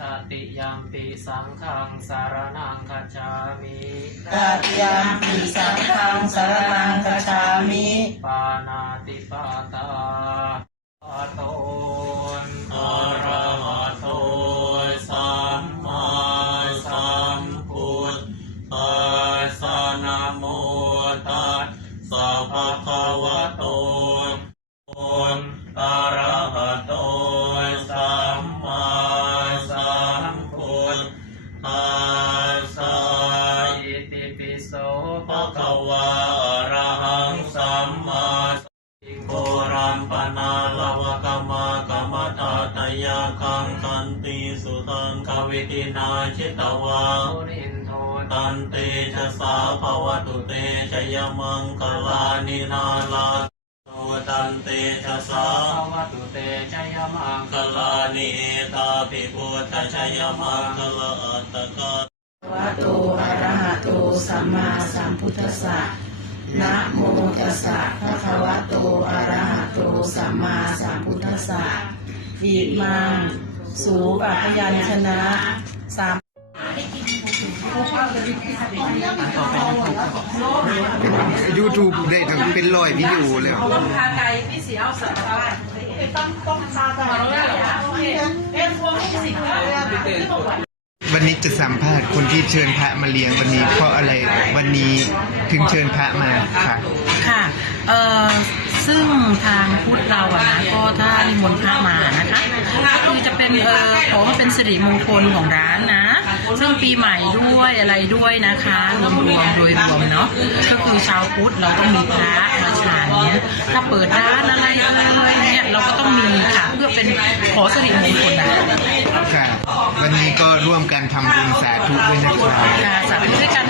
ตติยัมปิสังฆังสารนังคัจฉามิตาติยามปิสังฆังสาร วะอะระหังสัมมาสัมพุทธัสสะโกรัมปนาลวะกมากรรมตาตยาคังตันติสุตังกวิตินาชิตวาตันเตชะสาภวตุเตชยมังคลานินาลานตันเตชะสาภวตุเตชยมังคลานิตาภิพุทธชยมังคลาอัตตกา สัมมาสัมพุทธัสสะนะโมตัสสะภะคะวะโตอะระหะโตสัมมาสัมพุทธัสสะอิมังสูปะพยัญชนะสามยูทูบได้ทั้งเป็นร้อยวิดีโอแล้วคาไก่พี่เสียวสัตว์ต้องต้องคาไก่เอ็นพวงที่สิบแล้ววั วันนี้จะสัมภาษณ์คนที่เชิญพระมาเลี้ยงวันนี้ เพราะอะไรวันนี้ถึงเชิญพระมาค่ะค่ะเออซึ่งทางพุทธเราอะนะก็ถ้ามีมนพระมานะคะก็คือจะเป็นเออขอว่าเป็นสิริมงคลของร้านนะซึ่งปีใหม่ด้วยอะไรด้วยนะคะรวมรวมโดยรวมเนาะก็คือชาวพุทธเราต้องมีพระมาฉันเนี้ยถ้าเปิดร้านอะไรอะไรเนี่ยเราก็ต้องมีค่ะเพื่อเป็นขอสิริ วันนี้ก็ร่วมกันทำบุญสาธุด้วยนะครับะสาธุด้วยกัน